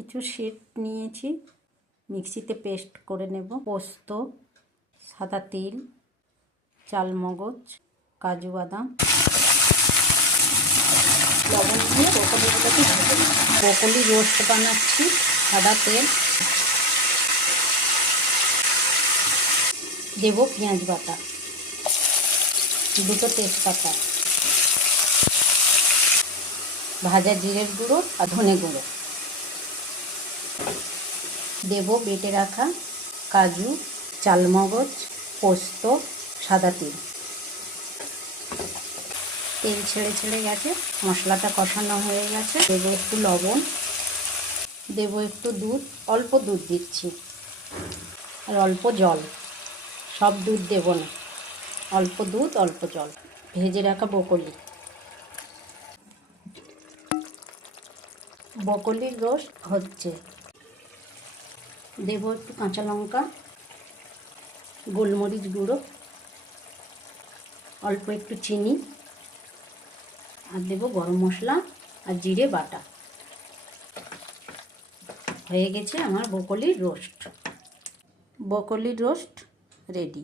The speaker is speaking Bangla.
কিছু শিট নিয়েছি, মিক্সিতে পেস্ট করে নেব। পোস্ত, সাদা তিল, চালমগজ, কাজু বাদাম, লবণ দিয়ে ব্রোকলিগুলোকে ভেজে নেব। ব্রোকলি রোস্ট বানাচ্ছি। সাদা তেল দেব, পেঁয়াজ বাটা, দুটো তেজপাতা, ভাজা জিরের গুঁড়ো আর ধনে গুঁড়ো দেব, বেটে রাখা কাজু, চালমগজ, পোস্ত, সাদা তিল। তেল ছেড়ে ছেড়ে গেছে, মশলাটা কষানো হয়ে গেছে। দেব একটু লবণ, দেব একটু দুধ, অল্প দুধ দিচ্ছি, আর অল্প জল। সব দুধ দেব না, অল্প দুধ অল্প জল। ভেজে রাখা ব্রোকলির রোস্ট হচ্ছে। দেব একটু কাঁচা লঙ্কা, গোলমরিচ গুঁড়ো, অল্প একটু চিনি, আর দেব গরম মশলা আর জিরে বাটা। হয়ে গেছে আমার ব্রোকলির রোস্ট। ব্রোকলির রোস্ট রেডি।